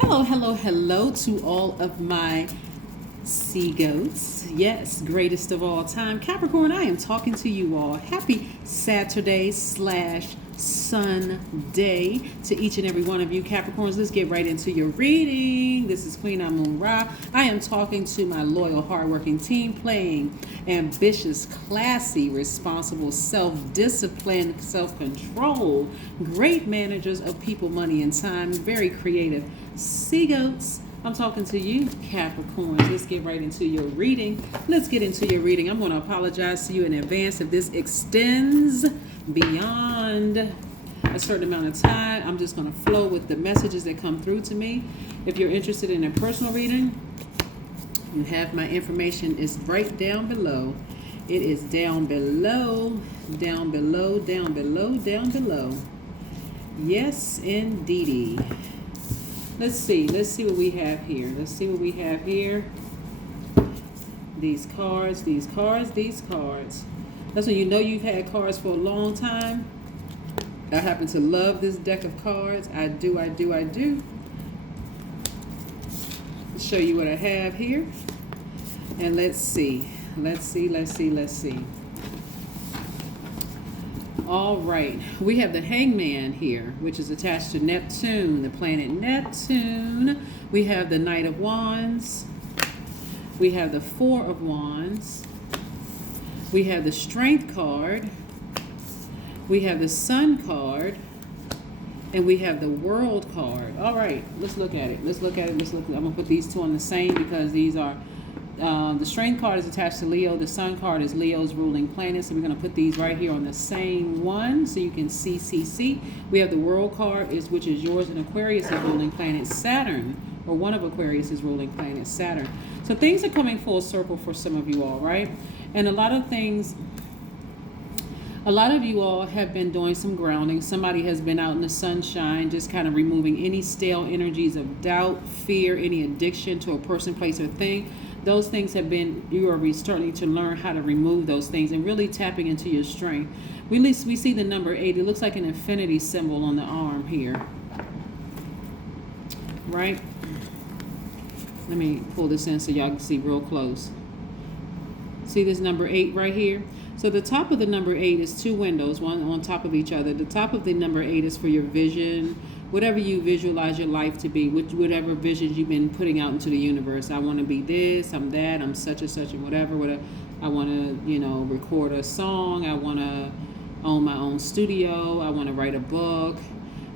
Hello, hello, hello to all of my sea goats. Yes, greatest of all time. Capricorn, I am talking to you all. Happy Saturday slash Sunday to each and every one of you Capricorns. Let's get right into your reading. This is Queen Amun Ra. I am talking to my loyal, hardworking team, playing ambitious, classy, responsible, self-disciplined, self-control, great managers of people, money, and time, very creative sea goats. I'm talking to you, Capricorns. Let's get right into your reading. Let's get into your reading. I'm going to apologize to you in advance if this extends beyond a certain amount of time. I'm just going to flow with the messages that come through to me. If you're interested in a personal reading, you have my information. It's right down below. It is down below, down below, down below, down below. Yes, indeedy. Let's see what we have here. Let's see what we have here. These cards, these cards, these cards. That's when you know you've had cards for a long time. I happen to love this deck of cards. I do. Let's show you what I have here. And let's see. All right, we have the Hangman here, which is attached to Neptune, the planet Neptune. We have the Knight of Wands. We have the Four of Wands. We have the Strength card. We have the Sun card. And we have the World card. All right, let's look at it. I'm going to put these two on the same because these are... the Strength card is attached to Leo. The Sun card is Leo's ruling planet. So we're going to put these right here on the same one so you can see. We have the World card, which is yours, and Aquarius' ruling planet Saturn, or one of Aquarius' ruling planets, Saturn. So things are coming full circle for some of you all, right? And a lot of you all have been doing some grounding. Somebody has been out in the sunshine, just kind of removing any stale energies of doubt, fear, any addiction to a person, place, or thing. Those things have been, you are starting to learn how to remove those things and really tapping into your strength. We see the number 8. It looks like an infinity symbol on the arm here. Right? Let me pull this in so y'all can see real close. See this number 8 right here? So the top of the number 8 is two windows, one on top of each other. The top of the number 8 is for your vision, whatever you visualize your life to be, whatever visions you've been putting out into the universe. I want to be this, I'm that, I'm such and such and whatever. I want to, record a song. I want to own my own studio. I want to write a book.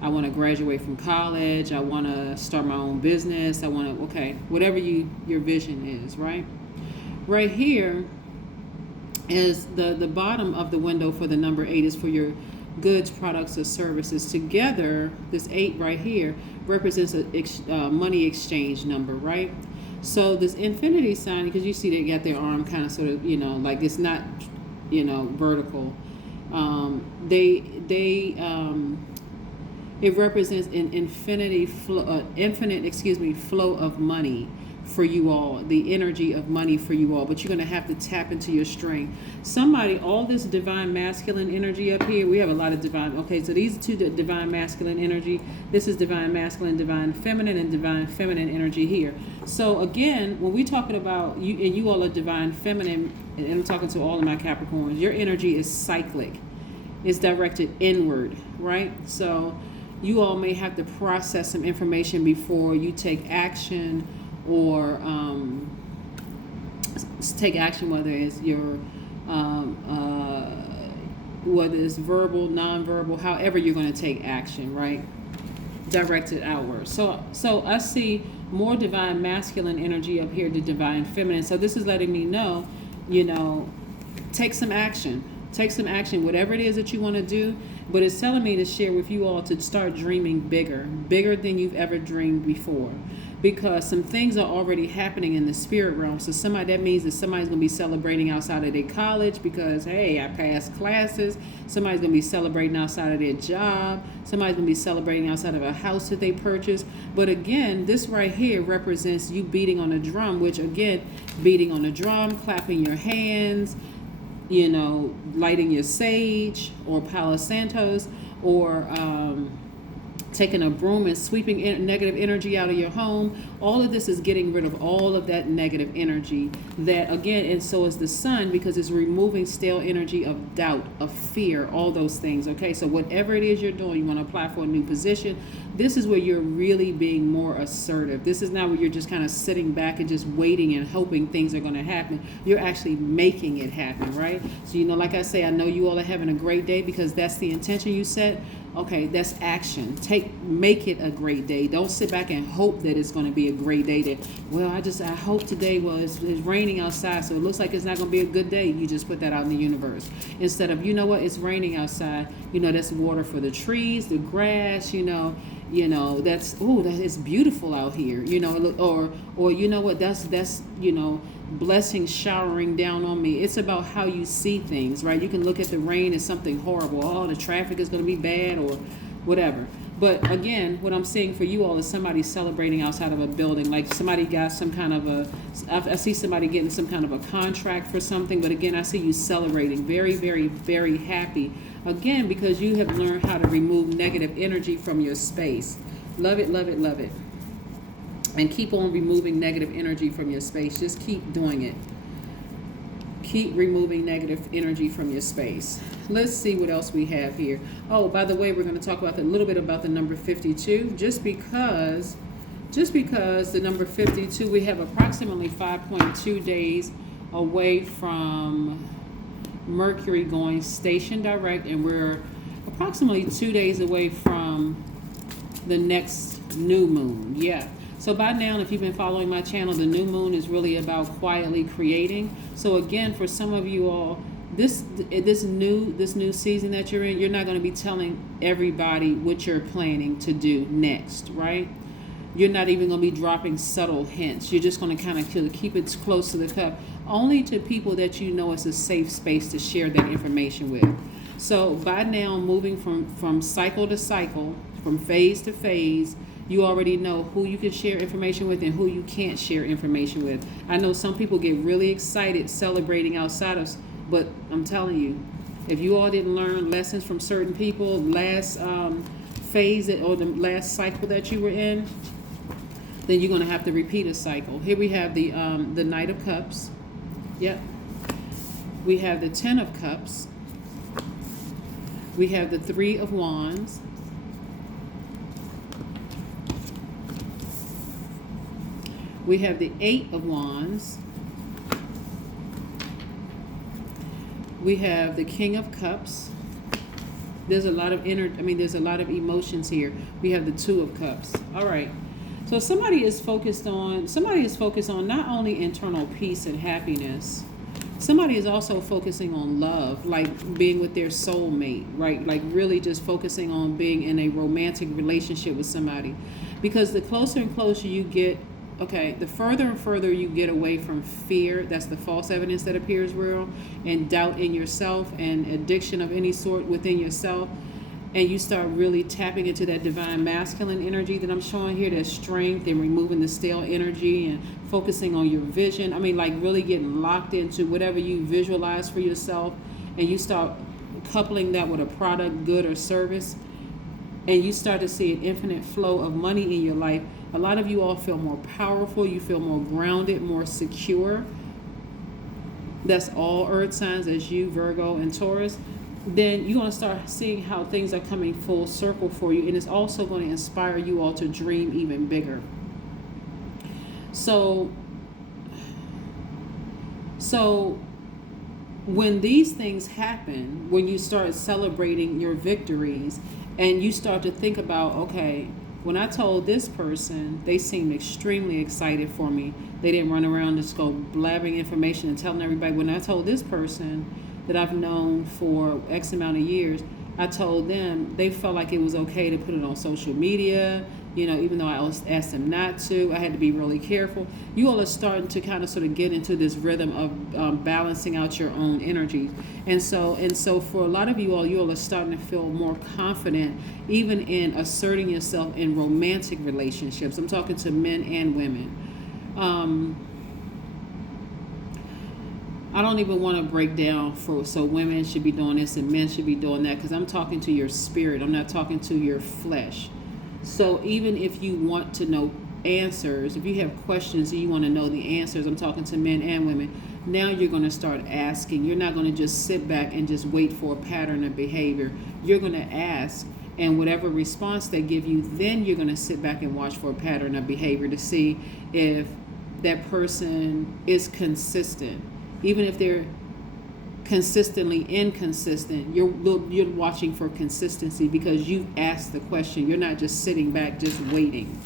I want to graduate from college. I want to start my own business. Whatever your vision is, right? Right here is the bottom of the window for the number 8 is for your goods, products, or services. Together, this 8 right here represents a money exchange number, right? So this infinity sign, because you see they got their arm kind of sort of, like it's not, vertical. It represents an infinite flow of money for you all, the energy of money for you all, but you're going to have to tap into your strength. All this divine masculine energy up here, we have a lot of divine, so these are two divine masculine energy. This is divine masculine, divine feminine, and divine feminine energy here. So again, when we're talking about you, and you all are divine feminine, and I'm talking to all of my Capricorns, your energy is cyclic. It's directed inward, right? So you all may have to process some information before you take action, or take action, whether it's whether it's verbal, non-verbal, however you're going to take action, right? Directed outward. So I see more divine masculine energy up here to divine feminine. So this is letting me know, take some action. Take some action, whatever it is that you want to do. But it's telling me to share with you all to start dreaming bigger than you've ever dreamed before. Because some things are already happening in the spirit realm. So that means that somebody's going to be celebrating outside of their college because, hey, I passed classes. Somebody's going to be celebrating outside of their job. Somebody's going to be celebrating outside of a house that they purchased. But again, this right here represents you beating on a drum, which again, beating on a drum, clapping your hands, lighting your sage or Palo Santos, or taking a broom and sweeping negative energy out of your home. All of this is getting rid of all of that negative energy. That again, and so is the sun, because it's removing stale energy of doubt, of fear, all those things. Okay, so whatever it is you're doing, you want to apply for a new position. This is where you're really being more assertive. This is not where you're just kind of sitting back and just waiting and hoping things are going to happen. You're actually making it happen, right? So, like I say, I know you all are having a great day because that's the intention you set. Okay, that's action. Make it a great day. Don't sit back and hope that it's going to be a great day. That, well, I hope today it's raining outside, so it looks like it's not going to be a good day. You just put that out in the universe. Instead of, it's raining outside, that's water for the trees, the grass, that's, that is beautiful out here, or that's blessings showering down on me. It's about how you see things, right? You can look at the rain as something horrible. Oh, the traffic is going to be bad or whatever. But again, what I'm seeing for you all is somebody celebrating outside of a building. Like somebody got some kind of I see somebody getting some kind of a contract for something. But again, I see you celebrating, very, very, very happy. Again, because you have learned how to remove negative energy from your space. Love it, love it, love it. And keep on removing negative energy from your space. Just keep doing it. Keep removing negative energy from your space. Let's see what else we have here. Oh, by the way, we're going to talk about a little bit about the number 52. Just because the number 52, we have approximately 5.2 days away from Mercury going station direct, and we're approximately 2 days away from the next new moon. Yeah. So by now, if you've been following my channel, the new moon is really about quietly creating. So again, for some of you all, this new season that you're in, you're not going to be telling everybody what you're planning to do next, right? You're not even going to be dropping subtle hints. You're just going to kind of keep it close to the cup, only to people that you know is a safe space to share that information with. So by now, moving from cycle to cycle, from phase to phase, you already know who you can share information with and who you can't share information with. I know some people get really excited celebrating outside of, but I'm telling you, if you all didn't learn lessons from certain people last phase or the last cycle that you were in, then you're going to have to repeat a cycle. Here we have the Knight of Cups. Yep. We have the Ten of Cups. We have the Three of Wands. We have the Eight of Wands. We have the King of Cups. There's a lot of there's a lot of emotions here. We have the Two of Cups. All right. So somebody is focused on not only internal peace and happiness. Somebody is also focusing on love, like being with their soulmate, right? Like really just focusing on being in a romantic relationship with somebody. Because the closer and closer you get, the further and further you get away from fear, that's the false evidence that appears real, and doubt in yourself and addiction of any sort within yourself, and you start really tapping into that divine masculine energy that I'm showing here, that strength, and removing the stale energy and focusing on your vision. Like really getting locked into whatever you visualize for yourself, and you start coupling that with a product, good, or service, and you start to see an infinite flow of money in your life. A lot of you all feel more powerful. You feel more grounded, more secure. That's all earth signs, as you, Virgo, and Taurus. Then you're going to start seeing how things are coming full circle for you. And it's also going to inspire you all to dream even bigger. So when these things happen, when you start celebrating your victories and you start to think about, okay, when I told this person, they seemed extremely excited for me. They didn't run around just go blabbing information and telling everybody. When I told this person that I've known for X amount of years, I told them, they felt like it was okay to put it on social media, even though I asked them not to. I had to be really careful. You all are starting to kind of sort of get into this rhythm of balancing out your own energy. And so for a lot of you all are starting to feel more confident, even in asserting yourself in romantic relationships. I'm talking to men and women. I don't even want to break down so women should be doing this and men should be doing that, because I'm talking to your spirit. I'm not talking to your flesh. So even if you want to know answers, if you have questions and you want to know the answers, I'm talking to men and women, now you're going to start asking. You're not going to just sit back and just wait for a pattern of behavior. You're going to ask, and whatever response they give you, then you're going to sit back and watch for a pattern of behavior to see if that person is consistent. Even if they're consistently inconsistent, you're watching for consistency because you asked the question. You're not just sitting back just waiting,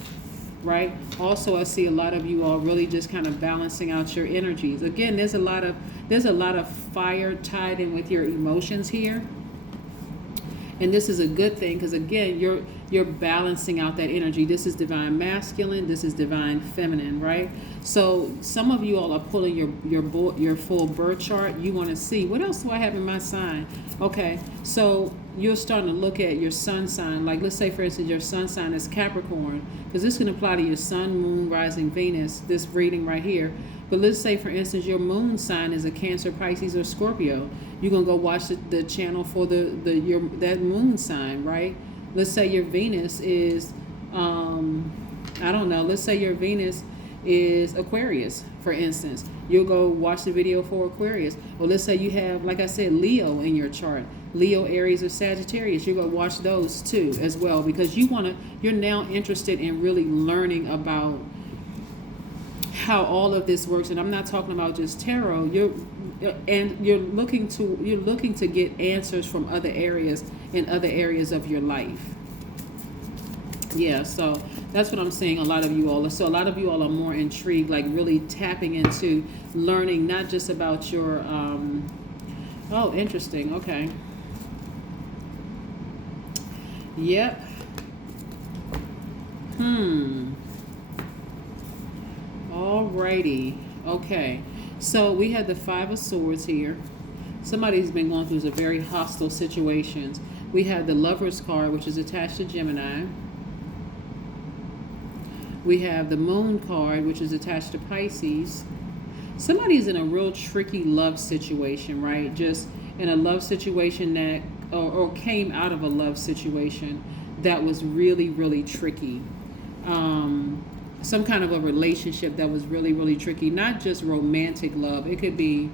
right? Also, I see a lot of you all really just kind of balancing out your energies. Again, there's a lot of fire tied in with your emotions here. And this is a good thing because, again, you're balancing out that energy. This is divine masculine. This is divine feminine, right? So some of you all are pulling your full birth chart. You want to see, what else do I have in my sign? Okay, so you're starting to look at your sun sign. Like, let's say, for instance, your sun sign is Capricorn, because this can apply to your sun, moon, rising, Venus, this reading right here. But let's say, for instance, your moon sign is a Cancer, Pisces, or Scorpio. You're going to go watch the channel for that moon sign, right? Let's say your Venus is, I don't know, let's say your Venus is Aquarius, for instance. You'll go watch the video for Aquarius. Or let's say you have, like I said, Leo in your chart. Leo, Aries, or Sagittarius. You're going to watch those too as well, because you're now interested in really learning about how all of this works. And I'm not talking about just tarot. You're looking to get answers from other areas of your life. Yeah, so that's what I'm saying. A lot of you all are more intrigued, like really tapping into learning not just about your oh, interesting. Okay. Yep. Alrighty. Okay. So we had the Five of Swords here. Somebody's been going through some very hostile situations. We have the Lover's card, which is attached to Gemini. We have the Moon card, which is attached to Pisces. Somebody's in a real tricky love situation, right? Just in a love situation that, or came out of a love situation that was really, really tricky. Some kind of a relationship that was really, really tricky. Not just romantic love. It could be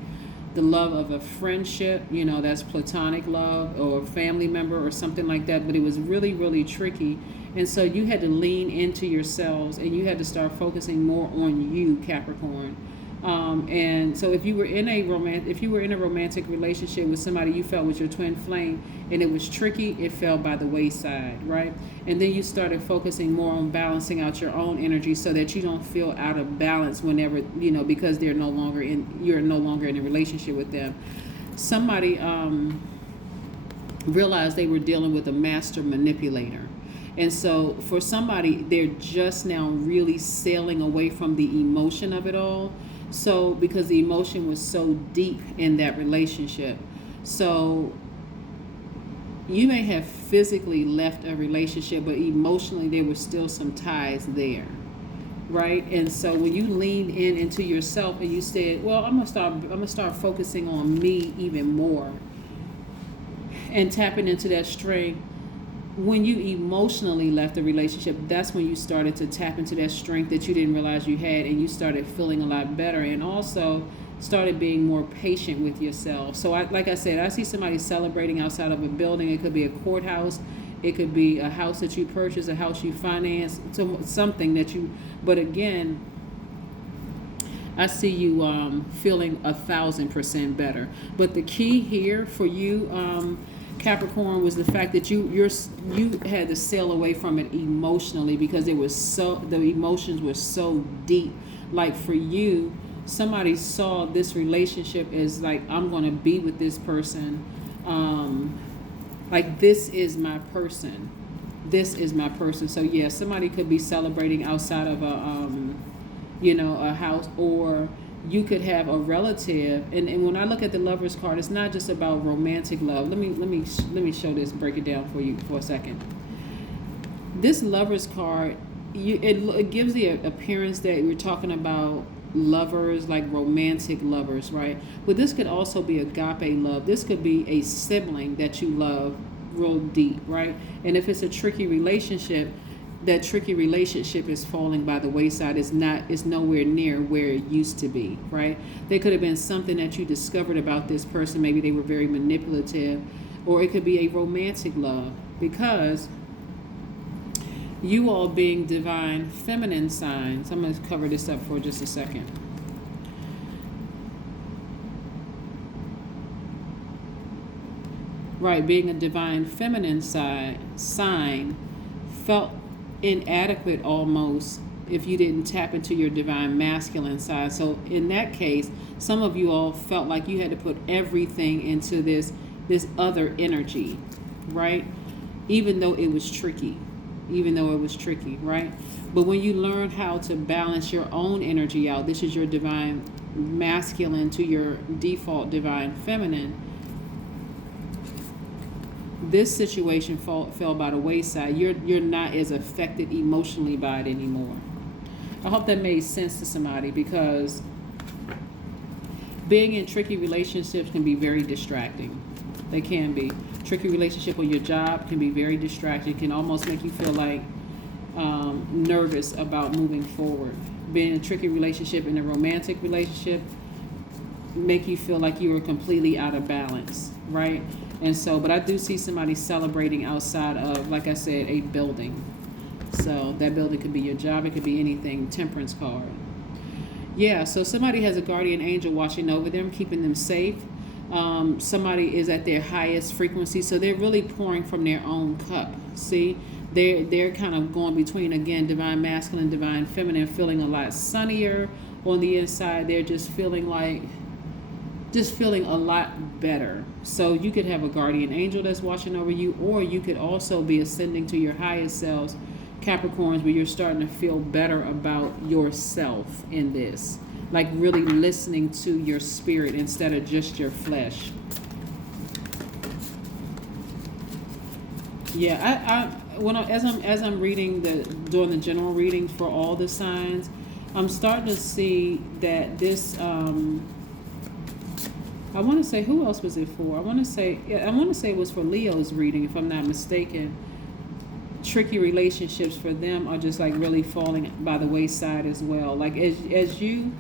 the love of a friendship, that's platonic love, or a family member or something like that. But it was really, really tricky. And so you had to lean into yourselves and you had to start focusing more on you, Capricorn. And so if you were in a romantic relationship with somebody you felt was your twin flame and it was tricky, it fell by the wayside, right? And then you started focusing more on balancing out your own energy so that you don't feel out of balance whenever, because you're no longer in a relationship with them. Somebody realized they were dealing with a master manipulator. And so for somebody, they're just now really sailing away from the emotion of it all. So because the emotion was so deep in that relationship. So you may have physically left a relationship, but emotionally there were still some ties there, right? And so when you leaned into yourself and you said, well, I'm gonna start focusing on me even more and tapping into that strength. When you emotionally left the relationship, that's when you started to tap into that strength that you didn't realize you had, and you started feeling a lot better, and also started being more patient with yourself. So like I said, I see somebody celebrating outside of a building. It could be a courthouse. It could be a house that you purchased, a house you financed, something that you, but again, I see you feeling 1,000% better. But the key here for you, Capricorn, was the fact that you had to sail away from it emotionally because the emotions were so deep. Like for you, somebody saw this relationship as like, I'm going to be with this person. Like this is my person. This is my person. So yeah, somebody could be celebrating outside of a house, or you could have a relative, and when I look at the Lover's card, it's not just about romantic love. Let me show this, break it down for you for a second. This Lover's card, it gives the appearance that we're talking about lovers, like romantic lovers, right? But this could also be agape love. This could be a sibling that you love real deep, right? And if it's a tricky relationship, that tricky relationship is falling by the wayside. It's nowhere near where it used to be, right? There could have been something that you discovered about this person. Maybe they were very manipulative, or it could be a romantic love, because you all being divine feminine signs. I'm going to cover this up for just a second. Right, being a divine feminine sign felt inadequate almost if you didn't tap into your divine masculine side. So in that case, some of you all felt like you had to put everything into this other energy, right? Even though it was tricky, right? But when you learn how to balance your own energy out, this is your divine masculine to your default divine feminine, this situation fell by the wayside. You're not as affected emotionally by it anymore. I hope that made sense to somebody, because being in tricky relationships can be very distracting. They can be. Tricky relationship on your job can be very distracting. It can almost make you feel like nervous about moving forward. Being in a tricky relationship, in a romantic relationship, make you feel like you are completely out of balance, right? And so, but I do see somebody celebrating outside of, like I said, a building. So that building could be your job. It could be anything. Temperance card. Yeah, so somebody has a guardian angel watching over them, keeping them safe. Somebody is at their highest frequency, so they're really pouring from their own cup. See, they're kind of going between, again, divine masculine, divine feminine, feeling a lot sunnier on the inside. They're just feeling a lot better. So you could have a guardian angel that's watching over you, or you could also be ascending to your highest selves, Capricorns, where you're starting to feel better about yourself in this. Like really listening to your spirit instead of just your flesh. Yeah, as I'm reading doing the general reading for all the signs, I'm starting to see that this I want to say, who else was it for? I want to say it was for Leo's reading, if I'm not mistaken. Tricky relationships for them are just like really falling by the wayside as well. Like as you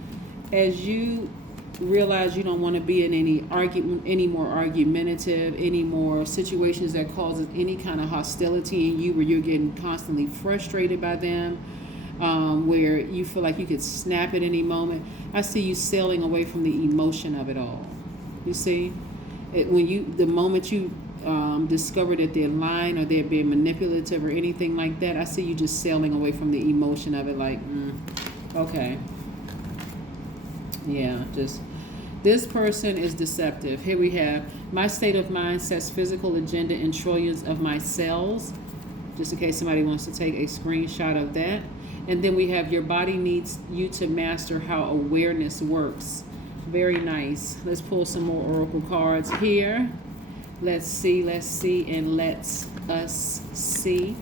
realize you don't want to be in any more argumentative, any more situations that causes any kind of hostility in you, where you're getting constantly frustrated by them, where you feel like you could snap at any moment. I see you sailing away from the emotion of it all. You see, the moment you discover that they're lying or they're being manipulative or anything like that, I see you just sailing away from the emotion of it. Like, okay, yeah, just this person is deceptive. Here we have, my state of mind sets physical agenda in trillions of my cells. Just in case somebody wants to take a screenshot of that. And then we have, your body needs you to master how awareness works. Very nice. Let's pull some more oracle cards here. Let's see, and let's us see.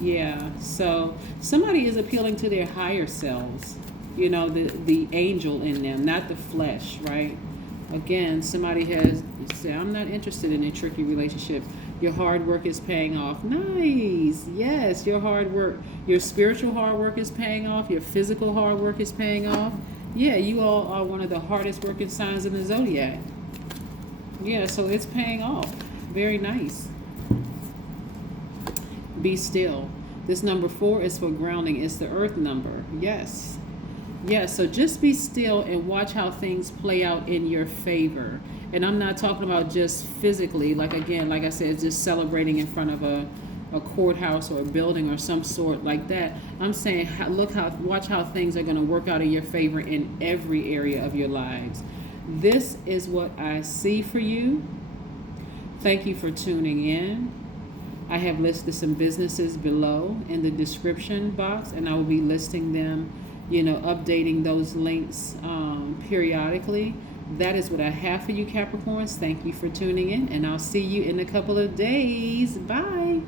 Yeah, so somebody is appealing to their higher selves. You know, the angel in them, not the flesh, right? Again, somebody has said, I'm not interested in a tricky relationship. Your hard work is paying off. Nice. Yes, your hard work, your spiritual hard work is paying off. Your physical hard work is paying off. Yeah, you all are one of the hardest working signs in the Zodiac. Yeah, so it's paying off. Very nice. Be still. This number 4 is for grounding. It's the earth number. Yes. Yes, so just be still and watch how things play out in your favor. And I'm not talking about just physically, like I said, just celebrating in front of a courthouse or a building or some sort like that. I'm saying, watch how things are going to work out in your favor in every area of your lives. This is what I see for you. Thank you for tuning in. I have listed some businesses below in the description box, and I will be listing them, updating those links periodically. That is what I have for you, Capricorns. Thank you for tuning in, and I'll see you in a couple of days. Bye.